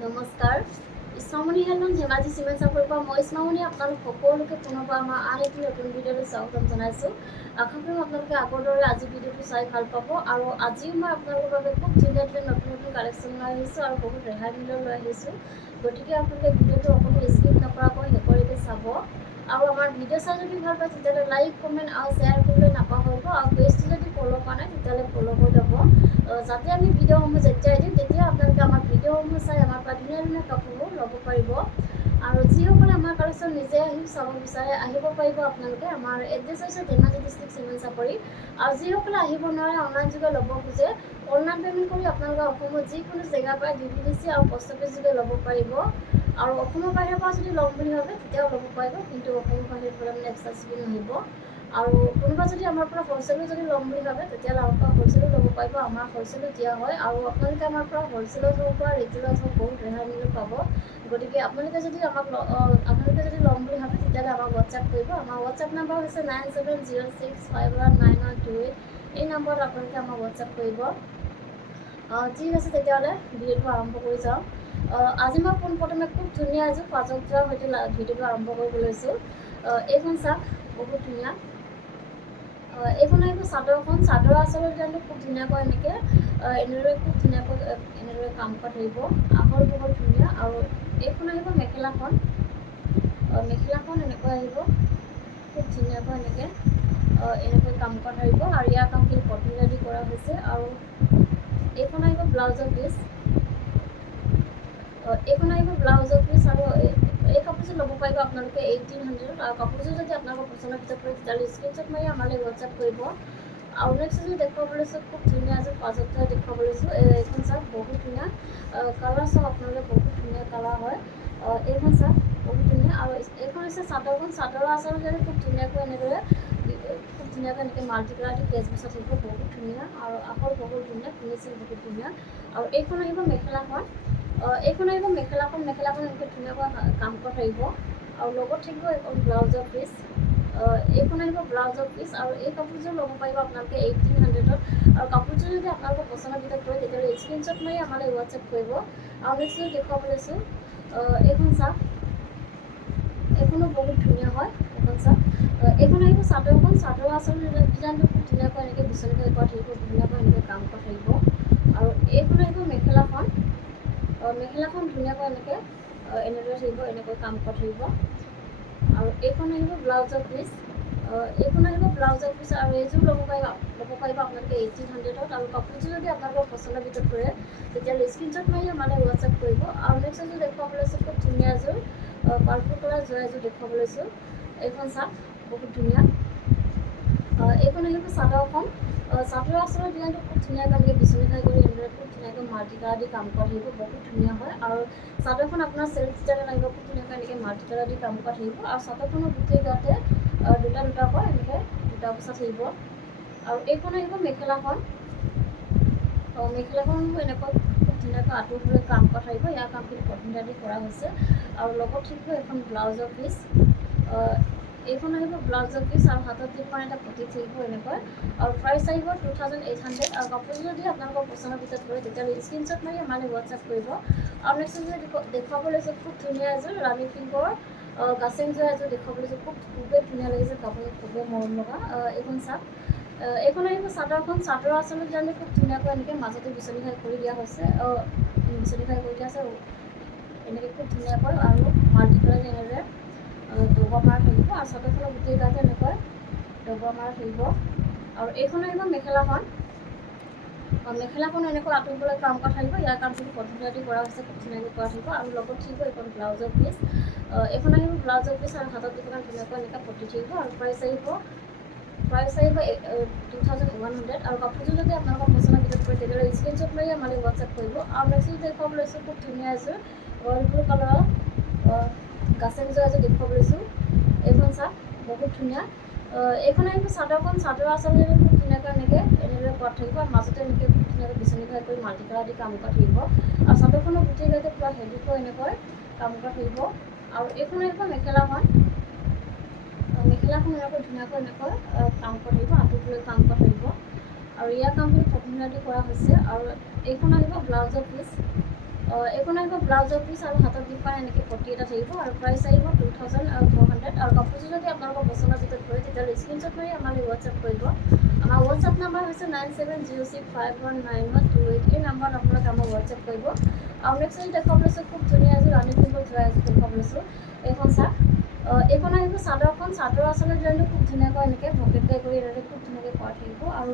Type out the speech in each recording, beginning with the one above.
নমস্কাৰ ইছমামণি হেলন ধেমাজি চিমেণ্ট চাপৰিৰ পৰা মই ইছমামণি আপোনালোক সকলোকে পুনৰবাৰ আমাৰ আন এটি নতুন ভিডিঅ'লৈ স্বাগতম জনাইছোঁ। আশা কৰোঁ আপোনালোকে আগৰ দৰে আজি ভিডিঅ'টো চাই ভাল পাব আৰু আজিও মই আপোনালোকৰ বাবে খুব ধুনীয়া ধুনীয়া নতুন কালেকশ্যন লৈ আহিছোঁ আৰু বহুত ৰেহাই মূল্য লৈ আহিছোঁ। গতিকে আপোনালোকে ভিডিঅ'টো অকণো স্কিপ নকৰাকৈ শেষলৈকে চাব আৰু আমাৰ ভিডিঅ' চাই যদি ভাল পায় তেতিয়াহ'লে লাইক কমেণ্ট আৰু শ্বেয়াৰ কৰিবলৈ নাপাহৰিব আৰু পেজটো যদি ফ'ল' কৰা নাই তেতিয়াহ'লে ফ'ল' কৰি ল'ব যাতে আমি ভিডিঅ'সমূহ যেতিয়াই দিম তেতিয়া আপোনালোকে আমাৰ ভিডিঅ'সমূহ চাই আমাৰ পৰা ধুনীয়া ধুনীয়া কাপোৰবোৰ ল'ব পাৰিব আৰু যিসকলে আমাৰ কালেকশ্যন নিজে আহি চাব বিচাৰে আহিব পাৰিব। আপোনালোকে আমাৰ এড্ৰেছ হৈছে ধেমাজি ডিষ্ট্ৰিক্ট চিমেণ্ট চাপৰি আৰু যিসকলে আহিব নোৱাৰে অনলাইন যোগে ল'ব খোজে অনলাইন পে'মেণ্ট কৰি আপোনালোকে অসমৰ যিকোনো জেগাৰ পৰা DTDC আৰু পষ্ট অফিচ যোগে ল'ব পাৰিব আৰু অসমৰ বাহিৰৰ পৰা যদি ল'ম বুলি ভাবে তেতিয়াও ল'ব পাৰিব, কিন্তু অসমৰ বাহিৰৰ পৰা মানে এক্সট্ৰা চিপিং আহিব আৰু কোনোবা যদি আমাৰ পৰা হ'লচেলো যদি ল'ম বুলি ভাবে তেতিয়াহ'লে আমাৰ পৰা হ'লচেলো ল'ব পাৰিব। আমাৰ হ'লচেলো দিয়া হয় আৰু আপোনালোকে আমাৰ পৰা হ'লচেলত হওক বা ৰিটেইলত হওক বহুত ৰেহাই মূল্য পাব। গতিকে আপোনালোকে যদি ল'ম বুলি ভাবে তেতিয়াহ'লে আমাক হোৱাটছআপ কৰিব। আমাৰ হোৱাটছআপ নাম্বাৰ হৈছে 9706519128। এই নম্বৰত আপোনালোকে আমাক হোৱাটছআপ কৰিব। ঠিক আছে, তেতিয়াহ'লে ভিডিঅ'টো আৰম্ভ কৰি যাওঁ। আজি মই পোনপ্ৰথমে খুব ধুনীয়া এযোৰ পাজকযোৰৰ সৈতে ভিডিঅ'টো আৰম্ভ কৰিব লৈছোঁ। এইখন চাওক, বহুত ধুনীয়া। এইখন আহিব চাদৰখন। চাদৰ আঁচলৰ ডিজাইনটো খুব ধুনীয়াকৈ এনেদৰে খুব ধুনীয়াকৈ এনেদৰে কাম কৰা থাকিব, আহল বহল ধুনীয়া। আৰু এইখন আহিব মেখেলাখন। মেখেলাখন এনেকৈ আহিব খুব ধুনীয়াকৈ এনেকৈ কাম কৰা থাকিব আৰু ইয়াৰ কামখিনি কটনেদি কৰা হৈছে। আৰু এইখন আহিব ব্লাউজৰ পিচ। এইখন আহিব ব্লাউজৰ পিচ আৰু এই কাপোৰযোৰ ল'ব পাৰিব আপোনালোকে 1800 আৰু কাপোৰযোৰ যদি আপোনালোকৰ পচন্দৰ ভিতৰত পৰে তেতিয়াহ'লে স্ক্ৰীনশ্বট মাৰি আমালৈ হোৱাটছআপ কৰিব। আৰু নেক্সট এযোৰ দেখুৱাব লৈছোঁ, খুব ধুনীয়া এযোৰ পাজকযোৰ দেখুৱাব লৈছোঁ। এইখন চাওক, বহুত ধুনীয়া কালাৰ চাওক আপোনালোকে, বহুত ধুনীয়া কালাৰ হয়। এইখন চাওক, বহুত ধুনীয়া। আৰু এইখন হৈছে চাদৰখন। চাদৰ আঁচলতে খুব ধুনীয়াকৈ এনেদৰে এনেকৈ মাল্টি কালাৰ দি কেচ বচা থাকিব, বহুত ধুনীয়া আৰু আহল বহল ধুনীয়া, ফিনিচিং বহুত ধুনীয়া। আৰু এইখন আহিব মেখেলাখন। মেখেলাখন এনেকৈ ধুনীয়াকৈ কাম কৰা থাকিব আৰু লগত থাকিব এখন ব্লাউজৰ পিচ। এইখন আহিব ব্লাউজৰ পিচ আৰু এই কাপোৰযোৰ ল'ব পাৰিব আপোনালোকে 1800 আৰু কাপোৰযোৰ যদি আপোনালোকৰ পচন্দৰ ভিতৰত পৰে তেতিয়াহ'লে স্ক্ৰীনশ্বট মাৰি আমালৈ হোৱাটছআপ কৰিব। আৰু নেক্সট দেখুৱাব লৈছোঁ, এইখন চাওক, এইখনো বহুত ধুনীয়া হয়। এইখন চাওক, এইখন আহিব চাদৰখন। চাদৰ আঁচলৰ ডিজাইনটো খুব ধুনীয়াকৈ এনেকৈ বিচনীকৈ কৰা থাকিব, ধুনীয়াকৈ এনেকৈ কাম কৰা থাকিব। আৰু এইখন আহিব মেখেলাখন। মেখেলাখন ধুনীয়াকৈ এনেদৰে থাকিব, এনেকৈ কাম কৰা থাকিব। আৰু এইখন আহিব ব্লাউজৰ পিচ। এইখন আহিব ব্লাউজৰ পিচ আৰু এইযোৰ ল'ব পাৰিব আপোনালোকে 1800 আৰু কাপোৰযোৰ যদি আপোনালোকৰ পচন্দৰ ভিতৰত পৰে তেতিয়াহ'লে স্ক্ৰীনশ্বট মাৰি আমালৈ হোৱাটছআপ কৰিব। আৰু নেক্সট এযোৰ দেখুৱাব লৈছোঁ, খুব ধুনীয়া এযোৰ পাৰ্পল কালাৰ যোৰা এযোৰ দেখুৱাব লৈছোঁ। এইখন চাওক, বহুত ধুনীয়া। এইখন আহিব চাদৰখন। চাদৰ আঁচলৰ ডিজাইনটো খুব ধুনীয়াকৈ এনেকৈ বিচনী খাই কৰি এনেদৰে খুব ধুনীয়াকৈ মাল্টি কালাৰ দি কাম কৰা থাকিব, বহুত ধুনীয়া হয়। আৰু চাদৰখন আপোনাৰ চেল্ফ ষ্টাইলত আহিব, খুব ধুনীয়াকৈ এনেকৈ মাল্টি কালাৰ দি কাম কৰা থাকিব। আৰু চাদৰখনৰ গোটেই গাতে দুটাকৈ এনেকৈ বুটা বচা থাকিব। আৰু এইখন আহিব মেখেলাখন। মেখেলাখনো এনেকৈ খুব ধুনীয়াকৈ আঁতৰলৈ কাম কৰা থাকিব, ইয়াৰ কামখিনি কটনেদি দি কৰা হৈছে। আৰু লগত থাকিব এখন ব্লাউজৰ পিচ। এইখন আহিব ব্লাউজৰ পিচ আৰু হাতত দিব পৰা এটা পটি থাকিব এনেকৈ। আৰু প্ৰাইচ আহিব 2800 আৰু কাপোৰযোৰ যদি আপোনালোকৰ পচন্দৰ ভিতৰত পৰে তেতিয়াহ'লে স্ক্ৰীনশ্বট মাৰি আমালৈ হোৱাটছআপ কৰিব। আৰু নেক্সট এযোৰ দেখুৱাব লৈছোঁ, খুব ধুনীয়া এযোৰ ৰাণী পিংকৰ গাছেং যোৰা এযোৰ দেখুৱাব লৈছোঁ। খুবেই ধুনীয়া লাগিছে, কাপোৰযোৰ খুবেই মৰম লগা। এইখন চাওক, এইখন আহিব চাদৰখন। চাদৰ আঁচলৰ ডিজাইনটো খুব ধুনীয়াকৈ এনেকৈ মাজতে বিচনী খাই কৰি দিয়া হৈছে, এনেকৈ খুব ধুনীয়াকৈ আৰু মাল্টি কালাৰ এনেদৰে দবা মাৰা থাকিব। আৰু চাদৰখনৰ গোটেই গাতে এনেকৈ দবা মাৰা থাকিব। আৰু এইখন আহিব মেখেলাখন। মেখেলাখন এনেকৈ আঁতৰিবলৈ কাম কৰা থাকিব, ইয়াৰ কামখিনি কটনেদি কৰা হৈছে, খুব ধুনীয়াকৈ কৰা থাকিব। আৰু লগত থাকিব এইখন ব্লাউজৰ পিচ। এইখন আহিব ব্লাউজৰ পিচ আৰু হাতত দিব কাৰণে ধুনীয়াকৈ এনেকৈ পটি থাকিব। আৰু প্ৰাইচ আহিব 2100 আৰু কাপোৰযোৰ যদি আপোনালোকৰ পচন্দৰ ভিতৰত পৰে তেতিয়াহ'লে স্ক্ৰীনশ্বট মাৰি আমালৈ হোৱাটছআপ কৰিব। আৰু নেক্সট দেখুৱাব লৈছোঁ, খুব ধুনীয়া এযোৰ ৰয়েল ব্লু কালাৰৰ গাছেং যোৰা এযোৰ দেখুৱাব লৈছোঁ। এইখন চাওক, বহুত ধুনীয়া। এইখন আহিব চাদৰখন। চাদৰ আঁচলতে খুব ধুনীয়াকৈ এনেদৰে কৰা থাকিব আৰু মাজতে এনেকৈ খুব ধুনীয়াকৈ বিচনী খাই কৰি মাল্টি কালাৰ দি কাম কৰা থাকিব। আৰু চাদৰখনৰ গোটেই গাতে পূৰা হেভিকৈ এনেকৈ কাম কৰা থাকিব। আৰু এইখন আহিব মেখেলাখন। মেখেলাখন এনেকৈ ধুনীয়াকৈ কাম কৰা থাকিব, আঁতৰলৈ কাম কৰা থাকিব। আৰু ইয়াৰ কামখিনি কটনেদি কৰা হৈছে। আৰু এইখন আহিব ব্লাউজৰ পিচ। এইখন আহিব ব্লাউজৰ পিচ আৰু হাতত দি পাই এনেকৈ পটি এটা থাকিব আৰু প্ৰাইচ আহিব 2400 আৰু কাপোৰযোৰ যদি আপোনালোকৰ পচন্দৰ ভিতৰত পৰে তেতিয়াহ'লে স্ক্ৰীনশ্বট মাৰি আমালৈ হোৱাটছআপ কৰিব। আমাৰ হোৱাটছআপ নাম্বাৰ হৈছে 9706519128। এই নাম্বাৰত আপোনালোকে আমাক হোৱাটছআপ কৰিব। আৰু নেক্সট যদি দেখাব লৈছোঁ খুব ধুনীয়া এযোৰ ৰাণী পিংকত যোৱা এযোৰ দেখাব লৈছোঁ। এইখন চাওক, এইখন আহিব চাদৰখন। চাদৰ আচলতে ডিজাইনটো খুব ধুনীয়াকৈ এনেকৈ পকেট টাই কৰি এনেকৈ খুব ধুনীয়াকৈ কৰা থাকিব আৰু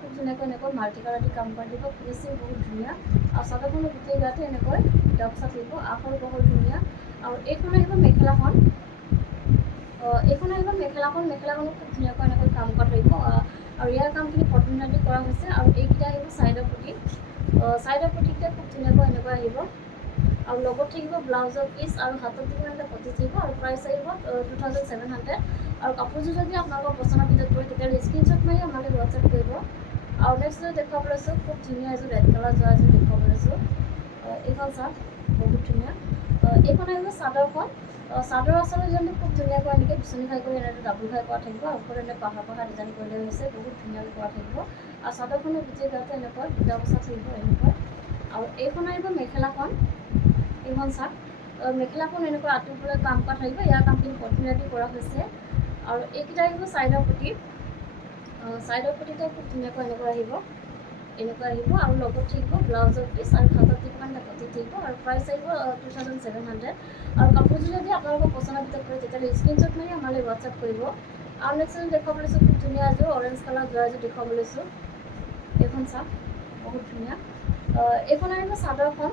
খুব ধুনীয়াকৈ এনেকৈ মাল্টি কালাৰ দি কাম কৰি দিব। ফিনিচিং বহুত ধুনীয়া আৰু চাদৰখনৰ গোটেই গাতে এনেকৈ ডাবচা থাকিব, আহল বহল ধুনীয়া। আৰু এইখন আহিব মেখেলাখন। এইখন আহিব মেখেলাখন। মেখেলাখনো খুব ধুনীয়াকৈ এনেকৈ কাম কৰা থাকিব আৰু ইয়াৰ কামখিনি কটন দি কৰা হৈছে। আৰু এইকেইটা আহিব ছাইডৰ পটি। ছাইডৰ পটিকেইটা খুব ধুনীয়াকৈ এনেকৈ আহিব আৰু লগত থাকিব ব্লাউজৰ পিচ আৰু হাতত দিব এনেকৈ পটি থাকিব আৰু প্ৰাইচ আহিব 2700। আৰু কাপোৰযোৰ যদি আপোনালোকৰ পচন্দৰ ভিতৰত পৰে তেতিয়াহ'লে স্ক্ৰীনশ্বট মাৰি আমালৈ হোৱাটছআপ কৰিব। আৰু নেক্সট যদি দেখুৱাব লৈছোঁ খুব ধুনীয়া এযোৰ ৰেড কালাৰ যোৱা এযোৰ দেখুৱাব লৈছোঁ। এইখন চাওক, বহুত ধুনীয়া। এইখন আহিব চাদৰখন। চাদৰ আচলতে ডিজাইনটো খুব ধুনীয়াকৈ এনেকৈ বিচনী খাই কৰি এনেকৈ ডাবুল খাই কৰা থাকিব আৰু ওপৰত এনেকৈ পাহাৰ পাহাৰ ডিজাইন কৰি দিয়া হৈছে, বহুত ধুনীয়াকৈ কৰা থাকিব। আৰু চাদৰখনৰ গোটেই গাতে এনেকৈ বুটা বচা থাকিব এনেকৈ। আৰু এইখন আহিব মেখেলাখন। এইখন চাওক, মেখেলাখন এনেকৈ আঁতৰিবলৈ কাম কৰা থাকিব। ইয়াৰ কামখিনি কটনেদি কৰা হৈছে। আৰু এইকেইটা আহিব ছাইডৰ পটি। ছাইডৰ পটিটো খুব ধুনীয়াকৈ এনেকৈ আহিব, এনেকুৱা আহিব আৰু লগত থাকিব ব্লাউজৰ পিচ আৰু হাতত দিব কাৰণে পটি থাকিব আৰু প্ৰাইচ আহিব 2700। আৰু কাপোৰযোৰ যদি আপোনালোকৰ পচন্দৰ ভিতৰত পৰে তেতিয়াহ'লে স্ক্ৰীনশ্বট মাৰি আমালৈ হোৱাটছআপ কৰিব। আৰু নেক্সট যদি দেখুৱাব লৈছোঁ খুব ধুনীয়া এযোৰ অৰেঞ্জ কালাৰ যোৱা এযোৰ দেখুৱাব লৈছোঁ। এইখন চাওক, বহুত ধুনীয়া। এইখন আহিব চাদৰখন।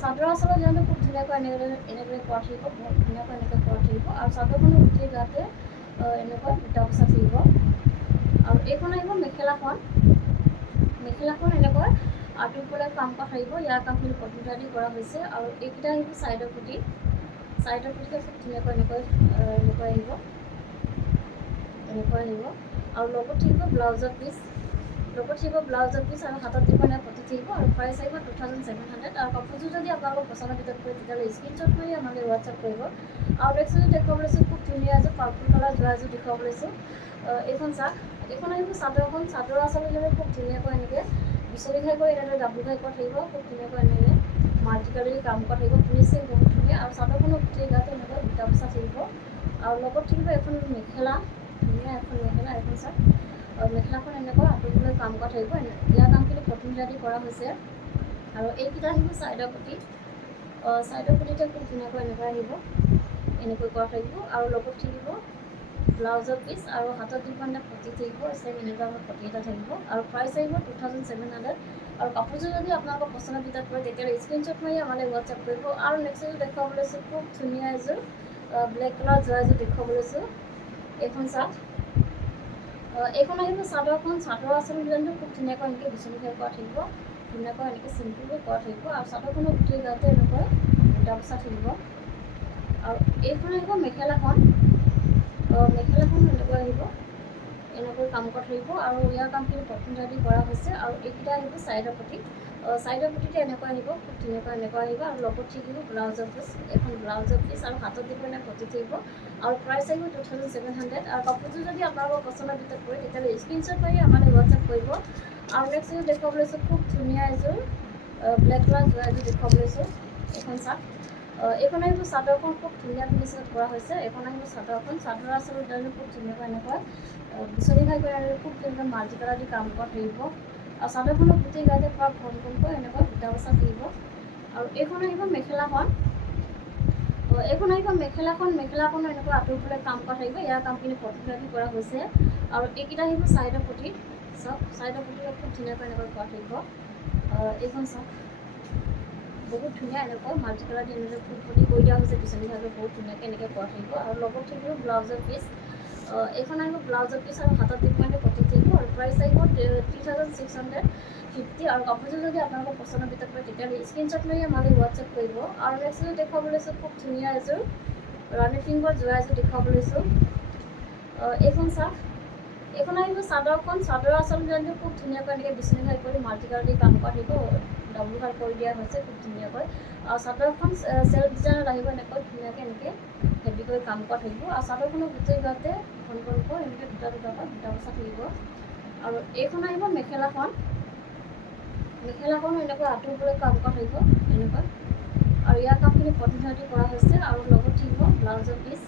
চাদৰ আচলতে ডিজাইনটো খুব ধুনীয়াকৈ এনেদৰে কৰা থাকিব, বহুত ধুনীয়াকৈ এনেকৈ কৰা থাকিব আৰু চাদৰখনৰ গোটেই গাতে এনেকৈ বুটা বচা থাকিব। আৰু এইখন আহিব মেখেলাখন। মেখেলাখন এনেকৈ আঁতৰিবলৈ কাম কৰা থাকিব। ইয়াৰ কামখিনি কটন দি কৰা হৈছে। আৰু এইকেইটা আহিব ছাইডৰ পটি। ছাইডৰ পটিতে খুব ধুনীয়াকৈ এনেকৈ আহিব, এনেকৈ আহিব আৰু লগত থাকিব ব্লাউজৰ পিচ। লগত থাকিব ব্লাউজৰ পিচ আৰু হাতত দিব এনেকৈ পটি থাকিব আৰু প্ৰাইচ আহিব 2700। আৰু কাপোৰযোৰ যদি আপোনালোকৰ পচন্দৰ ভিতৰত পৰে তেতিয়াহ'লে স্ক্ৰীনশ্বট মাৰি আমালৈ হোৱাটছআপ কৰিব। আৰু নেক্সট যদি দেখুৱাব লৈছোঁ খুব ধুনীয়া এযোৰ পাৰ্পল কালাৰ যোৱা এযোৰ দেখুৱাব লৈছোঁ। এইখন চাওক, এইখন আহিব চাদৰখন। চাদৰ আচলতে খুব ধুনীয়াকৈ এনেকৈ বিচনী খাই কৰি এনেদৰে ডাবুল খাই কৰা থাকিব, খুব ধুনীয়াকৈ এনেকৈ মাল্টি কালাৰ কাম কৰা থাকিব। ফিনিচিং বহুত ধুনীয়া আৰু চাদৰখনৰ গোটেই গাতে এনেকৈ বুটা বচা থাকিব। আৰু লগত থাকিব এখন মেখেলা, ধুনীয়া এখন মেখেলা। এখন চাওক, মেখেলাখন এনেকৈ আঁতৰিবলৈ কাম কৰা থাকিব। ইয়াৰ কামখিনি কটন দি কৰা হৈছে। আৰু এইকেইটা আহিব ছাইডৰ পটি। ছাইডৰ পটিতে খুব ধুনীয়াকৈ এনেকৈ আহিব, এনেকৈ কৰা থাকিব আৰু লগত থাকিব ব্লাউজৰ পিচ আৰু হাতত দিব মানে পটি থাকিব। ছেম এনেকুৱা আমাৰ পটি এটা থাকিব আৰু প্ৰাইচ আহিব 2700। আৰু কাপোৰযোৰ যদি আপোনালোকৰ পচন্দৰ ভিতৰত পৰে তেতিয়াহ'লে স্ক্ৰীনশ্বট মাৰি আমালৈ হোৱাটছআপ কৰিব। আৰু নেক্সট এযোৰ দেখুৱাব লৈছোঁ খুব ধুনীয়া এযোৰ ব্লেক কালাৰ যোৱা এযোৰ দেখুৱাব লৈছোঁ। এইখন চাওক, এইখন আহিব চাদৰখন। চাদৰ আচলতে ডিজাইনটো খুব ধুনীয়াকৈ এনেকৈ বিচনী খাই কৰা থাকিব, ধুনীয়াকৈ এনেকৈ চিম্পুলকৈ কৰা থাকিব আৰু চাদৰখনৰ গোটেই গাতে এনেকৈ বুটা বচা থাকিব। আৰু এইখন আহিব মেখেলাখন। মেখেলাখন এনেকৈ আহিব, এনেকৈ কাম কৰা থাকিব আৰু ইয়াৰ কামখিনি কটন দি কৰা হৈছে। আৰু এইকেইটা আহিব ছাইডৰ পটি। ছাইডৰ পটিতে এনেকৈ আহিব, খুব ধুনীয়াকৈ এনেকৈ আহিব আৰু লগত থাকিব ব্লাউজৰ পিচ। এখন ব্লাউজৰ পিচ আৰু হাতত দিব এনেকৈ পটি থাকিব আৰু প্ৰাইচ আহিব 2700। আৰু কাপোৰযোৰ যদি আপোনালোকৰ পচন্দৰ ভিতৰত পৰে তেতিয়াহ'লে স্ক্ৰীনশ্বট মাৰি আমালৈ হোৱাটছআপ কৰিব। আৰু নেক্সট এযোৰ দেখুৱাব লৈছোঁ খুব ধুনীয়া এযোৰ ব্লেক কালাৰ যোৱা এযোৰ দেখুৱাব লৈছোঁ। এইখন চাওক, এইখন আহিব চাদৰখন। খুব ধুনীয়া ফিনিচিঙত কৰা হৈছে। এইখন আহিব চাদৰখন। চাদৰ আচলতে ডিজাইনটো খুব ধুনীয়াকৈ এনেকৈ বিচনী খাই কৰি খুব ধুনীয়াকৈ মাল্টি কালাৰ দি কাম কৰা থাকিব আৰু চাদৰখনৰ গোটেই গাতে পুৰা ঘন ঘনকৈ এনেকৈ বুটা বচা থাকিব। আৰু এইখন আহিব মেখেলাখন। এইখন আহিব মেখেলাখন। মেখেলাখনো এনেকৈ আঁতৰিবলৈ কাম কৰা থাকিব। ইয়াৰ কামখিনি কটন দি কৰা হৈছে। আৰু এইকেইটা আহিব ছাইডৰ পটি। চাওক, ছাইডৰ পটিও খুব ধুনীয়াকৈ এনেকৈ কৰা থাকিব। এইখন চাওক, বহুত ধুনীয়া এনেকৈ মাল্টি কালাৰ দি এনেকৈ ফুল পটি কৰি দিয়া হৈছে বিচনী খাই বহুত ধুনীয়াকৈ এনেকৈ কৰা থাকিব। আৰু লগত থাকিব ব্লাউজৰ পিচ। এইখন আহিব ব্লাউজৰ পিচ আৰু হাতত দিব মানে পটি থাকিব আৰু প্ৰাইচ আহিব 3650। আৰু কাপোৰযোৰ যদি আপোনালোকৰ পচন্দৰ ভিতৰত পৰে তেতিয়াহ'লে স্ক্ৰীনশ্বট মাৰি আমালৈ হোৱাটছআপ কৰিব। আৰু নেক্সট যদি দেখুৱাব লৈছোঁ খুব ধুনীয়া এযোৰ ৰাণী পিংকত যোৱা এযোৰ দেখুৱাব লৈছোঁ। এইখন চাওক, এইখন আহিব চাদৰখন। চাদৰ আচলতে ডিজাইনটো খুব ধুনীয়াকৈ এনেকৈ বিচনী খাই কৰি মাল্টি কালাৰ দি কাম কৰা থাকিব, ডাবুল খাল কৰি দিয়া হৈছে খুব ধুনীয়াকৈ। আৰু চাদৰখন চেল্ফ ডিজাইনত আহিব, এনেকৈ ধুনীয়াকৈ এনেকৈ হেভিকৈ কাম কৰা থাকিব। আৰু চাদৰখনৰ গোটেই গাতে ঘন ঘনকৈ এনেকৈ দুটা দুটাকৈ বুটা বচা থাকিব। আৰু এইখন আহিব মেখেলাখন। মেখেলাখনো এনেকৈ আঁতৰিবলৈ কাম কৰা থাকিব, এনেকুৱা আৰু ইয়াৰ কামখিনি পদ্ধতি কৰা হৈছে আৰু লগত থাকিব ব্লাউজৰ পিচ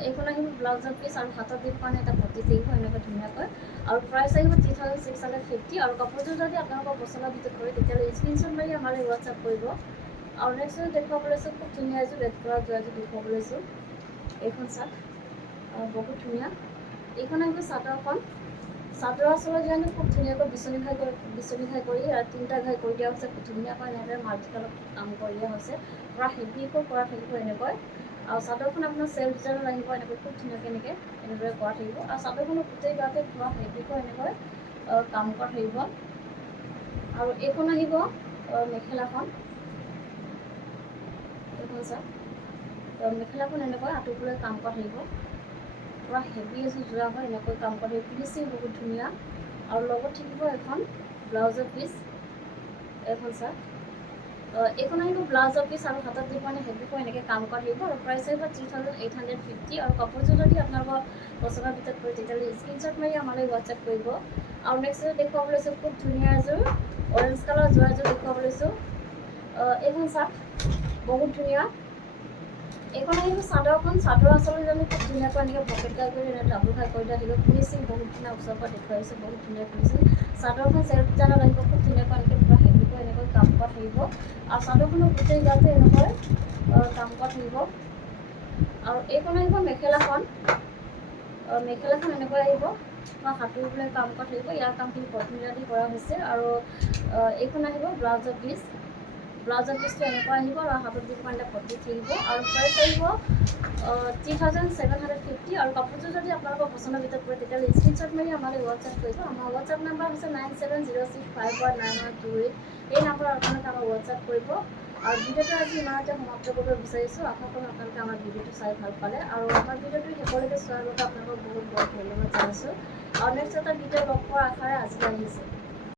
এইখন আহিব ব্লাউজৰ পিচ আৰু হাতত দিব কাৰণে এটা পটি থাকিব এনেকৈ ধুনীয়াকৈ আৰু প্ৰাইচ আহিব 3650 আৰু কাপোৰযোৰ যদি আপোনালোকৰ পচন্দৰ ভিতৰত কৰে তেতিয়াহ'লে স্ক্ৰীনশ্বট মাৰি আমালৈ হোৱাটছআপ কৰিব আৰু নেক্সট দেখুৱাব লৈছোঁ খুব ধুনীয়া এযোৰ ৰেড কালাৰ যোৰাযোৰ দেখুৱাব লৈছোঁ এইখন চাৰ্ট বহুত ধুনীয়া এইখন আহিব চাদৰখন চাদৰ আচলত যেনে খুব ধুনীয়াকৈ বিচনী ঘাই কৰি তিনিটা ঘাই কৰি দিয়া হৈছে খুব ধুনীয়াকৈ এনেদৰে মাল্টি কালাৰ কাম কৰি দিয়া হৈছে পূৰা হেভিকৈ কৰা থাকিব এনেকৈ আৰু চাদৰখন আপোনাৰ চেল্ফ ডিজাইনত আহিব এনেকৈ খুব ধুনীয়াকৈ এনেদৰে কৰা থাকিব আৰু চাদৰখনৰ গোটেই গাতে পূৰা হেভিকৈ এনেকৈ কাম কৰা থাকিব আৰু এইখন আহিব মেখেলাখন এইখন চাওক মেখেলাখন এনেকৈ আঁঠুবোৰে কাম কৰা থাকিব পূৰা হেভি এযোৰ যোৰা হয় এনেকৈ কাম কৰা থাকিব ফিনিচিং বহুত ধুনীয়া আৰু লগত থাকিব এখন ব্লাউজৰ পিচ এইখন চাওক এইখন আহিব ব্লাউজৰ পিচ আৰু হাতত দিব মানে হেভিকৈ এনেকৈ কাম কৰা থাকিব আৰু প্ৰাইচ আহিব 3850 আৰু কাপোৰযোৰ যদি আপোনালোকৰ পচন্দৰ ভিতৰত পৰে তেতিয়াহ'লে স্ক্ৰীনশ্বট মাৰি আমালৈ হোৱাটছআপ কৰিব আৰু নেক্সট দেখুৱাব লৈছোঁ খুব ধুনীয়া এযোৰ অৰেঞ্জ কালাৰ যোৰাযোৰ দেখুৱাব লৈছোঁ এইখন চাওক বহুত ধুনীয়া এইখন আহিব চাদৰখন চাদৰ আচলতে আমি খুব ধুনীয়াকৈ এনেকৈ পকেট গাই কৰি ডাবুল ঘাই কৰি দিয়া আহিব ফিনিচিং বহুত ধুনীয়া ওচৰৰ পৰা দেখুৱাইছোঁ বহুত ধুনীয়া ফিনিচিং চাদৰখন চেল্ফ ডিজাইনত আহিব খুব ধুনীয়াকৈ এনেকৈ পূৰা হেভিকৈ এনেকৈ কাম কৰা থাকিব আৰু চাদৰখনৰ গোটেই গাতে এনেকৈ কাম কৰা থাকিব আৰু এইখন আহিব মেখেলাখন এনেকৈ আহিব বা হাতুৰিবলৈ কাম কৰা থাকিব ইয়াৰ কামখিনি পদ্ধতি কৰা হৈছে আৰু এইখন আহিব ব্লাউজৰ পিচটো এনেকুৱা আহিব আৰু হাতত দিব কাৰণে পটি থাকিব আৰু প্ৰাইচ আহিব 3750 আৰু কাপোৰযোৰ যদি আপোনালোকৰ পচন্দৰ ভিতৰত পৰে তেতিয়াহ'লে স্ক্ৰীনশ্বট মাৰি আমালৈ হোৱাটছআপ কৰিব আমাৰ হোৱাটছআপ নাম্বাৰ হৈছে 9706519128 এই নাম্বাৰত আপোনালোকে আমাক হোৱাটছআপ কৰিব আৰু ভিডিঅ'টো আজি ইমানতে সমাপ্ত কৰিব বিচাৰিছোঁ আশা কৰোঁ আপোনালোকে আমাৰ ভিডিঅ'টো চাই ভাল পালে আৰু আমাৰ ভিডিঅ'টো শেষলৈকে চোৱাৰ বাবে আপোনালোকক বহুত বহুত ধন্যবাদ জনাইছোঁ আৰু নেক্সট এটা ভিডিঅ' লগ পোৱাৰ আশাৰে আজিলৈ আহিছোঁ